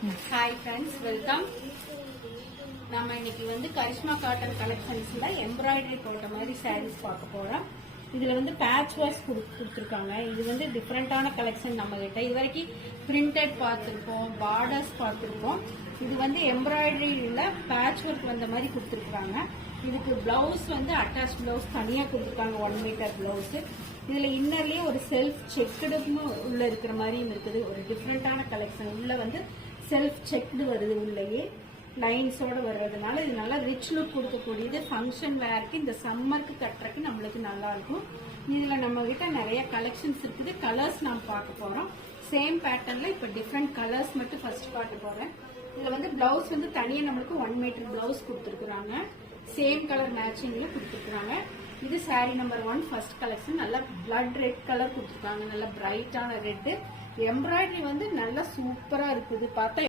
Hi friends, welcome. நம்ம இன்னைக்கு வந்து கரிஷ்மா காட்டன் கலெக்ஷன்ஸ்ல எம்ப்ராய்டரி போட்ட மாதிரி சாரீஸ் பார்க்க போறோம். இதுல வந்து பேட்ச் ஒர்க் கொடுத்துருக்காங்க. இது வந்து டிஃப்ரெண்டான கலெக்ஷன் நம்ம கிட்ட. இது வரைக்கும் பிரிண்டட் பார்த்துருக்கோம், பார்டர்ஸ் பார்த்துருக்கோம். இது வந்து எம்ப்ராய்டரியில பேட்ச் ஒர்க் வந்த மாதிரி கொடுத்துருக்காங்க. இதுக்கு பிளவுஸ் வந்து அட்டாச் பிளவுஸ் தனியா கொடுத்துருக்காங்க, 1 மீட்டர் பிளவுஸ். இதுல இன்னர்லயே ஒரு செல்ஃப் செக்குடுன்னு உள்ள இருக்கிற மாதிரியும் இருக்குது. ஒரு டிஃப்ரெண்டான கலெக்ஷன். உள்ள வந்து செல்ஃப் செக்டு வருது, உள்ளேயே லைன்ஸோட வர்றதுனால இது நல்லா ரிச் லுக் கொடுக்கக்கூடியது. ஃபங்க்ஷன் வேர்க்கு இந்த சம்மருக்கு கட்டுறதுக்கு நம்மளுக்கு நல்லா இருக்கும். இதுல நம்ம கிட்ட நிறைய கலெக்ஷன்ஸ் இருக்குது. கலர்ஸ் நாம் பார்க்க போறோம். சேம் பேட்டர்ன்ல இப்ப டிஃப்ரெண்ட் கலர்ஸ் மட்டும் ஃபர்ஸ்ட் பார்க்க போறேன். இதுல வந்து பிளவுஸ் வந்து தனியா நம்மளுக்கு 1 மீட்டர் பிளவுஸ் கொடுத்துருக்காங்க. சேம் கலர் மேட்சிங்ல கொடுத்துருக்காங்க. இது சாரி நம்பர் 1 ஃபர்ஸ்ட் கலெக்ஷன். நல்லா பிளட் ரெட் கலர் கொடுத்துருக்காங்க, நல்லா பிரைட்டான ரெட். எம்ப்ராய்டரி வந்து நல்லா சூப்பரா இருக்குது. பார்த்தா